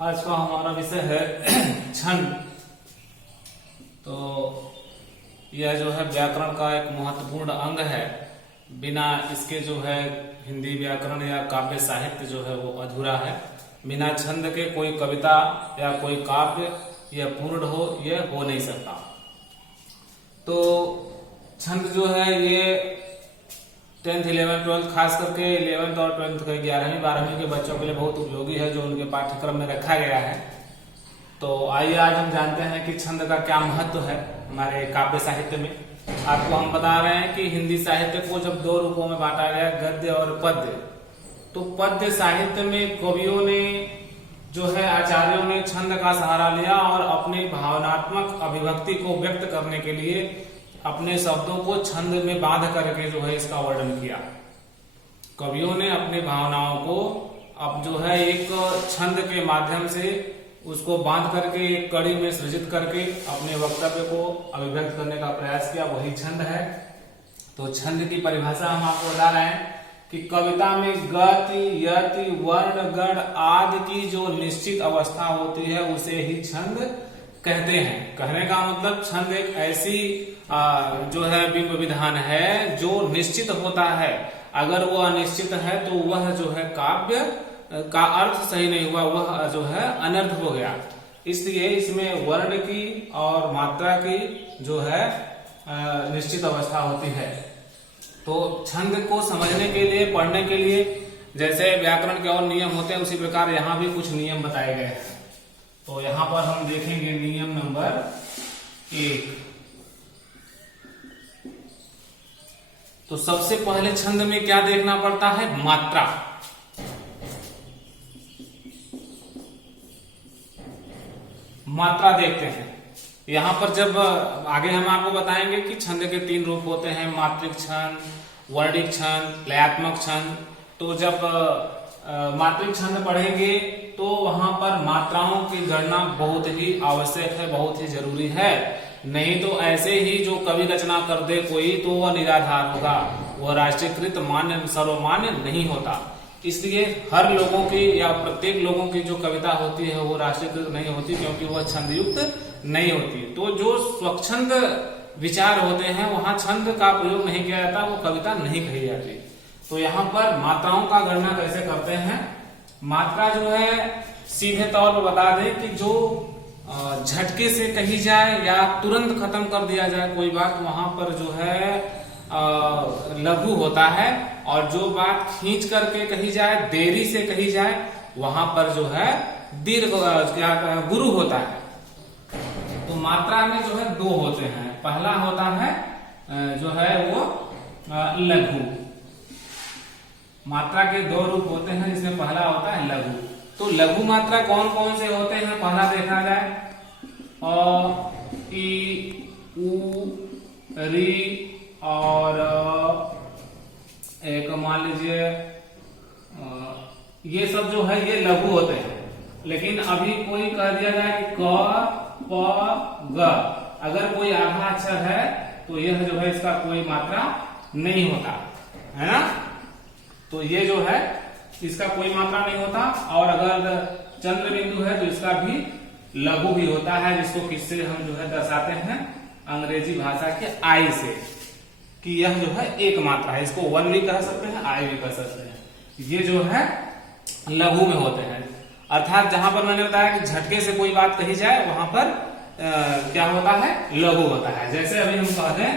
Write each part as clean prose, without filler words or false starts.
आज का हमारा विषय है छंद। तो यह जो है व्याकरण का एक महत्वपूर्ण अंग है। बिना इसके जो है हिंदी व्याकरण या काव्य साहित्य जो है वो अधूरा है। बिना छंद के कोई कविता या कोई काव्य यह पूर्ण हो, यह हो नहीं सकता। तो छंद जो है ये 10th 11th 12th खास करके 11th और 12th के 11वीं 12वीं के बच्चों के लिए बहुत उपयोगी है, जो उनके पाठ्यक्रम में रखा गया है। तो आइए आज हम जानते हैं कि छंद का क्या महत्व है हमारे काव्य साहित्य में। आपको हम बता रहे हैं कि हिंदी साहित्य को जब दो रूपों में बांटा गया, गद्य और पद्य, तो पद्य साहित्य में कवियों ने जो है आचार्यों ने छंद का सहारा लिया और अपनी भावनात्मक अभिव्यक्ति को व्यक्त करने के लिए अपने शब्दों को छंद में बांध करके जो है इसका वर्णन किया। कवियों ने अपनी भावनाओं को अब जो है एक छंद के माध्यम से उसको बांध करके एक कड़ी में सृजित करके अपने वक्तव्य को अभिव्यक्त करने का प्रयास किया, वही छंद है। तो छंद की परिभाषा हम आपको बता रहे हैं कि कविता में गति, यति, वर्ण, गण आदि की जो निश्चित अवस्था होती है उसे ही छंद कहते हैं। कहने का मतलब छंद एक ऐसी जो है बिंब विधान है जो निश्चित होता है। अगर वो अनिश्चित है तो वह जो है काव्य का अर्थ सही नहीं हुआ, वह जो है अनर्थ हो गया। इसलिए इसमें वर्ण की और मात्रा की जो है निश्चित अवस्था होती है। तो छंद को समझने के लिए, पढ़ने के लिए जैसे व्याकरण के और नियम होते हैं उसी प्रकार यहाँ भी कुछ नियम बताए गए हैं। तो यहाँ पर हम देखेंगे नियम नंबर 1। तो सबसे पहले छंद में क्या देखना पड़ता है? मात्रा। मात्रा देखते हैं। यहां पर जब आगे हम आपको बताएंगे कि छंद के 3 रूप होते हैं, मात्रिक छंद, वर्णिक छंद, लयात्मक छंद। तो जब मात्रिक छंद पढ़ेंगे तो वहां पर मात्राओं की गणना बहुत ही आवश्यक है, बहुत ही जरूरी है। नहीं तो ऐसे ही जो कवि रचना कर दे कोई तो वह निराधार होगा, वह राष्ट्रीयकृत मान्य सर्वमान्य नहीं होता। इसलिए हर लोगों की या प्रत्येक लोगों की जो कविता होती है वो राष्ट्रीयकृत नहीं होती, क्योंकि वह छंदयुक्त नहीं होती। तो जो स्वच्छंद विचार होते हैं वहां छंद का प्रयोग नहीं किया जाता, वो कविता नहीं कही जाती। तो यहाँ पर मात्राओं का गणना कैसे करते हैं? मात्रा जो है सीधे तौर पर बता दें कि जो झटके से कही जाए या तुरंत खत्म कर दिया जाए कोई बात, वहां पर जो है लघु होता है। और जो बात खींच करके कही जाए, देरी से कही जाए, वहां पर जो है दीर्घ गुरु होता है। तो मात्रा में जो है 2 होते हैं। पहला होता है जो है वो लघु। मात्रा के 2 रूप होते हैं, जिसमें पहला होता है लघु। तो लघु मात्रा कौन कौन से होते हैं? पहला देखा जाए अ, ई, उ, री और एक मान लीजिए ये सब जो है ये लघु होते हैं। लेकिन अभी कोई कह दिया जाए कि क, प, ग, अगर कोई आधा अक्षर है तो यह जो है इसका कोई मात्रा नहीं होता है ना। तो ये जो है इसका कोई मात्रा नहीं होता। और अगर चंद्र बिंदु है तो इसका भी लघु भी होता है, जिसको किससे हम जो है दर्शाते हैं अंग्रेजी भाषा के आई से, कि यह जो है एक मात्रा है। इसको 1 भी कह सकते हैं, आई भी कह सकते हैं। ये जो है लघु में होते हैं। अर्थात जहां पर मैंने बताया कि झटके से कोई बात कही जाए वहां पर क्या होता है? लघु होता है। जैसे अभी हम कहते हैं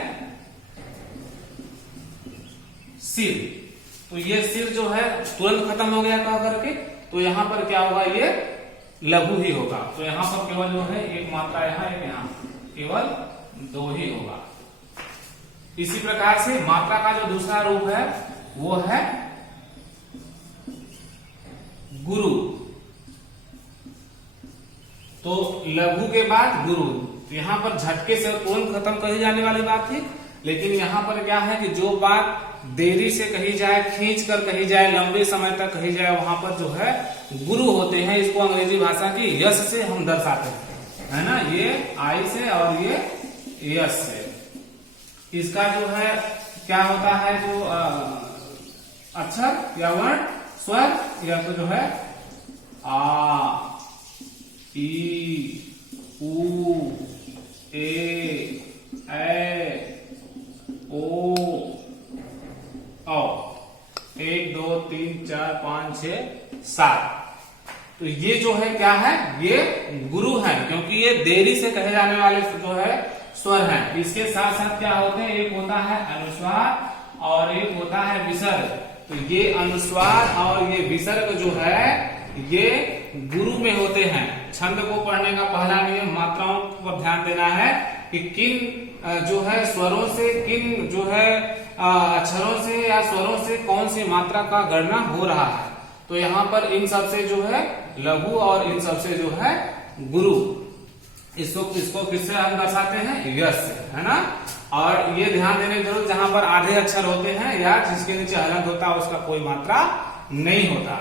सिर, तो ये सिर जो है तुरंत खत्म हो गया कह करके, तो यहां पर क्या होगा? ये लघु ही होगा। तो यहां पर केवल जो है एक मात्रा यहां, एक यहां, केवल 2 ही होगा। इसी प्रकार से मात्रा का जो दूसरा रूप है वो है गुरु। तो लघु के बाद गुरु। यहां पर झटके से तुरंत खत्म कही जाने वाली बात थी, लेकिन यहां पर क्या है कि जो बात देरी से कही जाए, खींच कर कही जाए, लंबे समय तक कही जाए, वहां पर जो है गुरु होते हैं। इसको अंग्रेजी भाषा की यश से हम दर्शाते हैं, है ना। ये आई से और ये यश से। इसका जो है क्या होता है? जो अक्षर या वर्ण, स्वर, या तो जो है आ, ई, ऊ, ए, ओ, औ। 1 2 3 4 5 6 7। तो ये जो है क्या है, ये गुरु है, क्योंकि ये देरी से कहे जाने वाले जो है स्वर हैं। इसके साथ साथ क्या होते हैं, एक होता है अनुस्वार और एक होता है विसर्ग। तो ये अनुस्वार और ये विसर्ग जो है ये गुरु में होते हैं। छंद को पढ़ने का पहला नियम मात्राओं पर ध्यान देना है कि किन जो है स्वरों से, किन जो है अक्षरों से या स्वरों से कौन सी मात्रा का गणना हो रहा है। तो यहाँ पर इन सब से जो है लघु और इन सब से जो है गुरु। इसको किससे हम दर्शाते हैं, यश से, है ना। और ये ध्यान देने की जरूरत, जहां पर आधे अक्षर होते हैं या जिसके नीचे हलंत होता है उसका कोई मात्रा नहीं होता।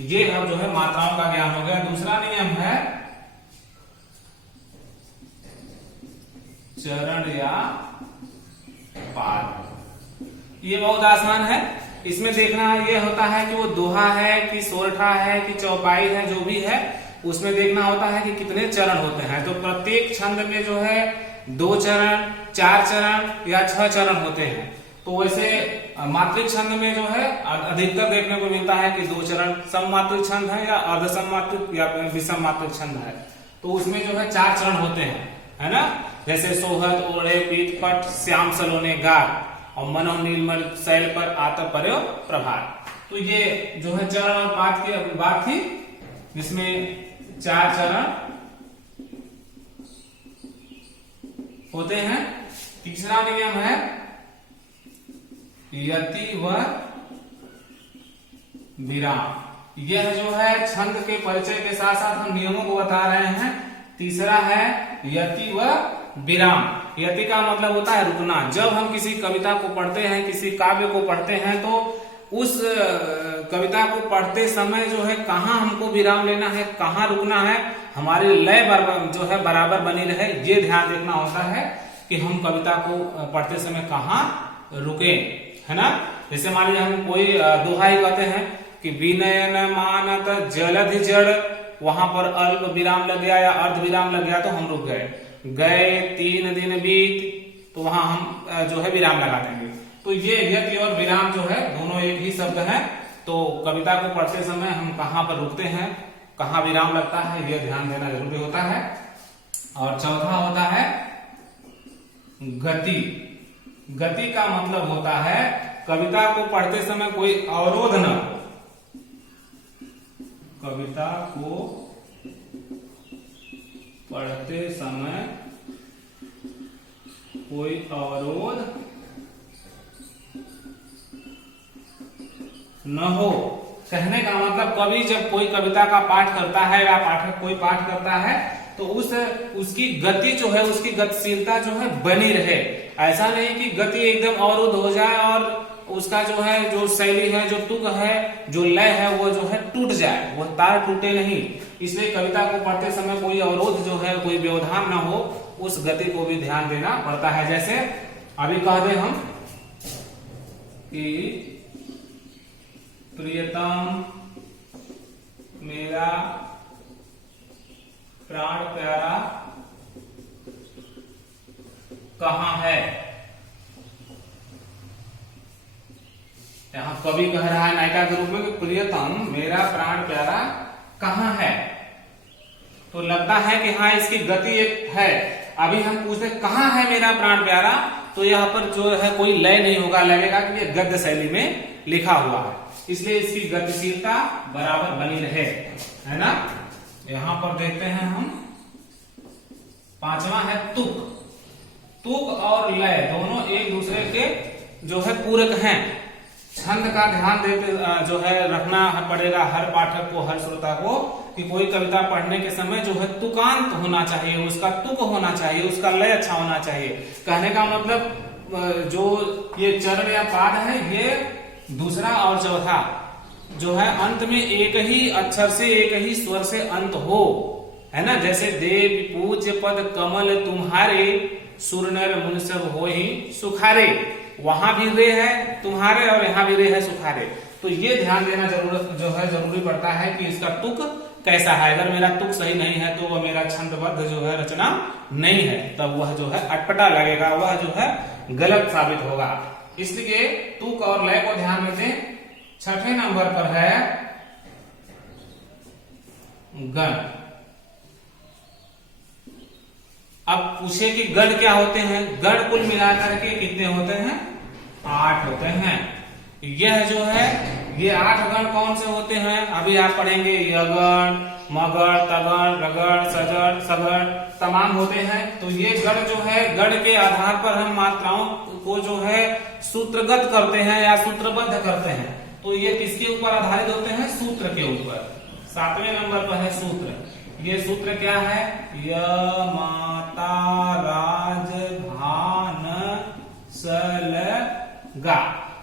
ये अब जो है मात्राओं का ज्ञान हो गया। दूसरा नियम है चरण या पाद। ये बहुत आसान है। इसमें देखना ये होता है कि वो दोहा है कि सोरठा है कि चौपाई है, जो भी है उसमें देखना होता है कि कितने चरण होते हैं। तो प्रत्येक छंद में जो है 2 चरण, 4 चरण या 6 चरण होते हैं। तो वैसे मात्रिक छंद में जो है अधिकतर देखने को मिलता है कि 2 चरण सममात्रिक छंद है या अर्धसममात्रिक या विषम मात्रिक छंद है, तो उसमें जो है 4 चरण होते हैं, है ना। जैसे सोहत ओढ़े पीठ पट श्याम सलोने गार और मनो नीलमल शैल पर आत पर्यो प्रभात। तो ये जो है चरण और पाठ की बात थी, जिसमें 4 चरण होते हैं। तीसरा नियम है यति व विराम। यह जो है छंद के परिचय के साथ साथ हम नियमों को बता रहे हैं। तीसरा है यति व विराम। यति का मतलब होता है रुकना। जब हम किसी कविता को पढ़ते हैं, किसी काव्य को पढ़ते हैं, तो उस कविता को पढ़ते समय जो है कहाँ हमको विराम लेना है, कहाँ रुकना है, हमारी लय जो है बराबर बनी रहे, ये ध्यान देखना होता है कि हम कविता को पढ़ते समय कहाँ रुके, है ना। जैसे मान लीजिए हम कोई दोहा ही कहते हैं कि विनयन मानत जलधि जड़, वहां पर अल्प विराम लग गया या अर्ध विराम लग गया तो हम रुक गए। गए 3 दिन बीत, तो वहां हम जो है विराम लगा देंगे। तो ये यति और विराम जो है दोनों एक ही शब्द है। तो कविता को पढ़ते समय हम कहाँ पर रुकते हैं, कहाँ विराम लगता है, यह ध्यान देना जरूरी होता है। और चौथा होता है गति। गति का मतलब होता है कविता को पढ़ते समय कोई अवरोध न हो। कविता को पढ़ते समय कोई अवरोध न हो। कहने का मतलब कवि जब कोई कविता का पाठ करता है या पाठक कोई पाठ करता है तो उसकी गति जो है, उसकी गतिशीलता जो है बनी रहे। ऐसा नहीं कि गति एकदम अवरुद्ध हो जाए और उसका जो है जो शैली है, जो तुक है, जो लय है, वो जो है टूट जाए, वो तार टूटे नहीं। इसलिए कविता को पढ़ते समय कोई अवरोध जो है, कोई व्यवधान ना हो, उस गति को भी ध्यान देना पड़ता है। जैसे अभी कह दे हम कि प्रियतम मेरा प्राण प्यारा कहाँ है। यहां कवि कह रहा है नायिका के रूप में कि प्रियतम मेरा प्राण प्यारा कहाँ है। तो लगता है कि हाँ इसकी गति एक है। अभी हम पूछते कहाँ है मेरा प्राण प्यारा, तो यहाँ पर जो है कोई लय नहीं होगा, लगेगा कि ये गद्य शैली में लिखा हुआ है, इसलिए इसकी गतिशीलता बराबर बनी रहे, है ना। यहां पर देखते हैं हम पांचवा है तुक। तुक और लय दोनों एक दूसरे के जो है पूरक हैं। छंद का ध्यान देते जो है रखना पड़ेगा हर पाठक को, हर श्रोता को, कि कोई कविता पढ़ने के समय जो है तुकांत होना चाहिए, उसका तुक होना चाहिए, उसका लय अच्छा होना चाहिए। कहने का मतलब जो ये चरण या पाद है, ये दूसरा और चौथा जो है अंत में एक ही अक्षर से, एक ही स्वर से अंत हो, है ना। जैसे देव पूज्य पद कमल तुम्हारे, सुर नर मुनि सब हो ही सुखारे, वहां भी रे है तुम्हारे और यहाँ भी रे है सुखारे। तो ये ध्यान देना जरूरी पड़ता है कि इसका तुक कैसा है। अगर मेरा तुक सही नहीं है तो वह मेरा छंदबद्ध जो है रचना नहीं है, तब वह जो है अटपटा लगेगा, वह जो है गलत साबित होगा। इसलिए तुक और लय को ध्यान में दें। छठे नंबर पर है गण। अब पूछे कि गण क्या होते हैं। गण कुल मिलाकर के कितने होते हैं? 8 होते हैं। यह जो है ये 8 गण कौन से होते हैं अभी आप पढ़ेंगे। यगण, मगण, तगण, रगण, सजण, सगण तमाम होते हैं। तो ये गण जो है, गण के आधार पर हम मात्राओं को जो है सूत्रगत करते हैं या सूत्रबद्ध करते हैं। तो ये किसके ऊपर आधारित होते हैं? सूत्र के ऊपर। 7वें नंबर पर है सूत्र। ये सूत्र क्या है? य माता राज भान सल गा।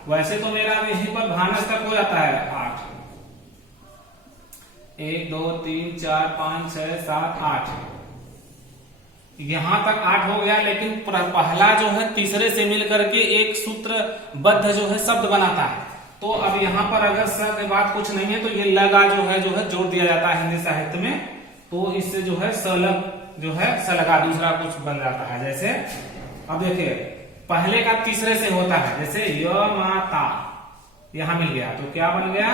वैसे तो मेरा यहीं पर भानस तक हो जाता है 8। 1 2 3 4 5 6 7 8 यहां तक 8 हो गया। लेकिन पहला जो है तीसरे से मिलकर के एक सूत्रबद्ध जो है शब्द बनाता है। तो अब यहाँ पर अगर स के बाद कुछ नहीं है तो ये लगा जो है जोड़ दिया जाता है हिंदी साहित्य में। तो इससे जो है सलग जो है सलगा दूसरा कुछ बन जाता है। जैसे अब देखिए पहले का तीसरे से होता है। जैसे य माता यहां मिल गया तो क्या बन गया?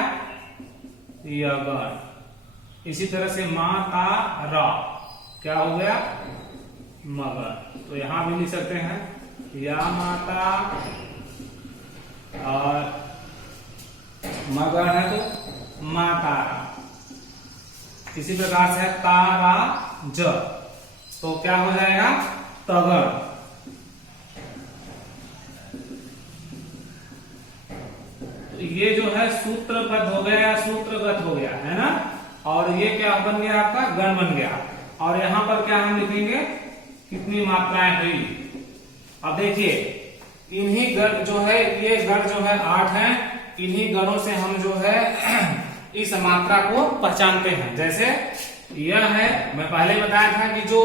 यगण। इसी तरह से माता र क्या हो गया? मगर। तो यहां भी लिख सकते हैं या माता और मगर है तो मातारा। इसी प्रकार से तारा ज तो क्या हो जाएगा? तगड़। तो ये जो है सूत्रबद्ध हो गया या सूत्रगत हो गया है ना। और ये क्या बन गया? आपका गण बन गया। और यहां पर क्या हम लिखेंगे? कितनी मात्राएं हुई। अब देखिए इन्हीं गण जो है, ये गण जो है 8 हैं। इन्हीं गणों से हम जो है इस मात्रा को पहचानते हैं। जैसे यह है, मैं पहले बताया था कि जो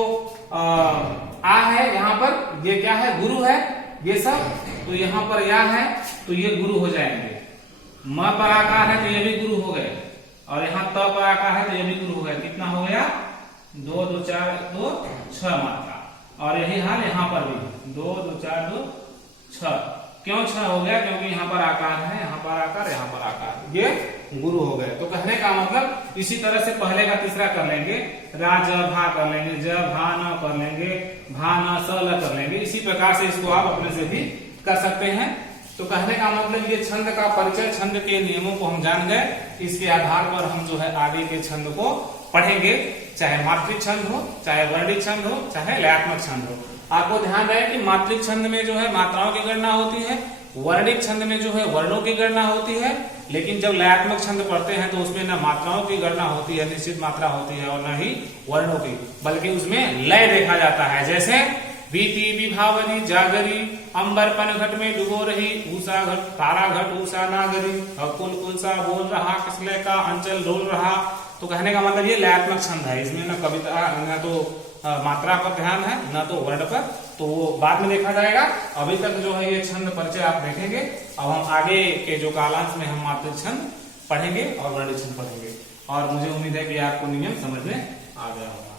आ है यहाँ पर ये क्या है? गुरु है ये सब। तो यहाँ पर या है तो ये गुरु हो जाएंगे। म पर आकार है तो ये भी गुरु हो गए। और यहाँ त पर आकार है तो ये भी गुरु हो गया। कितना हो गया? 2 2 4 2 6 मात्रा। और यही हाल यहाँ पर भी 2 2 4 2 6। क्यों 6 हो गया? क्योंकि यहाँ पर आकार है, यहाँ पर आकार, यहाँ पर आकार, ये गुरु हो गए। तो कहने का मतलब इसी तरह से पहले का तीसरा कर लेंगे। राज भा कर लेंगे, ज भा न कर लेंगे, भा न स ल कर लेंगे। इसी प्रकार से इसको आप अपने से भी कर सकते हैं। तो कहने का मतलब ये छंद का परिचय, छंद के नियमों को हम जान गए। इसके आधार पर हम जो है आगे के छंद को पढ़ेंगे, चाहे मात्रिक छंद हो, चाहे वर्णिक छंद हो, चाहे लयात्मक छंद हो। आपको ध्यान रहे कि मात्रिक छंद में जो है मात्राओं की गणना होती है, वर्णिक छंद में जो है वर्णों की गणना होती है। लेकिन जब लयात्मक छंद पढ़ते हैं तो उसमें न मात्राओं की गणना होती है, निश्चित मात्रा होती है, और न ही वर्णों की, बल्कि उसमें लय देखा जाता है। जैसे बीती विभावनी जागरी, अंबरपन घट में डुबो रही, ऊषा घट तारा घट ऊषा नागरी, कुल कुलसा बोल रहा, किसले का अंचल डोल रहा। तो कहने का मतलब ये लयात्मक छंद है। इसमें न कविता, न तो मात्रा पर ध्यान है, न तो वर्ण पर। तो वो बाद में देखा जाएगा। अभी तक जो है ये छंद परिचय आप देखेंगे। अब हम आगे के जो कालांश में हम मात्रिक छंद पढ़ेंगे और वर्णिक छंद पढ़ेंगे। और मुझे उम्मीद है कि आपको नियम समझ में आ गया होगा।